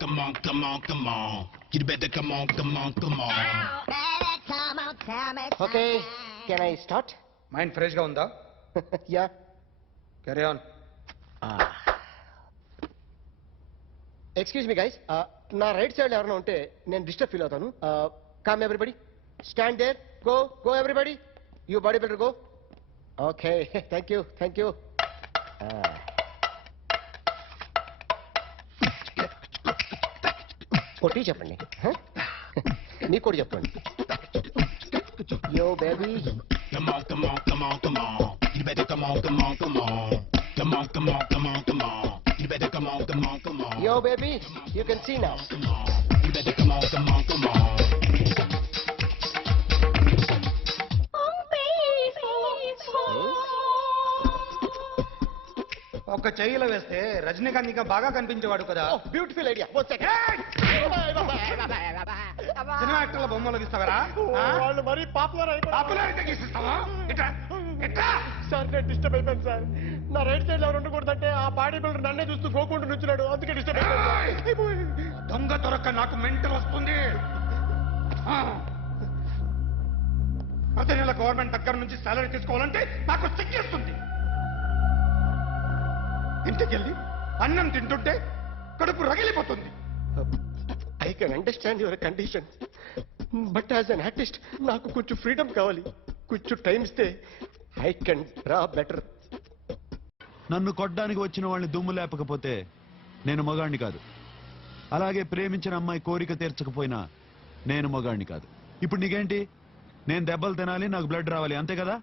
come on, come on, come on. You better come on, come on, come on. Okay, can I start? Mind fresh గా ఉందా? Yeah. Carry on. Excuse me guys, నా right side ఎవరైనా ఉంటే నేను disturb feel అవుతాను. Come everybody, stand there, go everybody, you body builder go. Okay, thank you. కొట్టి చెప్పండి, మీకు కూడా చెప్పండి. Yo baby, Come on, come on, come on, come on. You better come on, come on, come on. Come on, come on, come on, come on. You better come on, come on, come on. yo baby, you can see now. Come on. You better come on, come on, come on. ఒక చెయ్యిలో వేస్తే రజనీకాంత్ ఇంకా బాగా కనిపించేవాడు కదా. Beautiful idea. Cinema యాక్టర్ల బొమ్మలు గీస్తావరా? వాళ్ళు మరీ popularity గీసిస్తావా? Sir నేను disturb అయిపోయాను సార్. నా రైట్ సైడ్ ఎవరు ఉండకూడదంటే ఆ బాడీ బిల్డర్ నన్నే చూస్తూ గోకుంటూ నుంచున్నాడు, అందుకే డిస్టర్బ్ అయిపోయాను. దొంగ దొరక్క నాకు మెంటల్ వస్తుంది. ప్రతి నెల గవర్నమెంట్ దగ్గర నుంచి సాలరీ తీసుకోవాలంటే నాకు సిగ్గేస్తుంది. ఇంటికెళ్ళి అన్నం తింటుంటే కడుపు రగిలిపోతుంది. I can understand your condition, but as an artist నాకు కొంచెం ఫ్రీడమ్ కావాలి. కొంచెం టైం ఇస్తే ఐ కెన్ డ్రా బెటర్. నన్ను కొట్టడానికి వచ్చిన వాళ్ళని దుమ్ము లేపకపోతే నేను మగాణ్ణి కాదు. అలాగే ప్రేమించిన అమ్మాయి కోరిక తీర్చకపోయినా నేను మగాణ్ణి కాదు. ఇప్పుడు నీకేంటి? నేను దెబ్బలు తినాలి, నాకు బ్లడ్ రావాలి, అంతే కదా?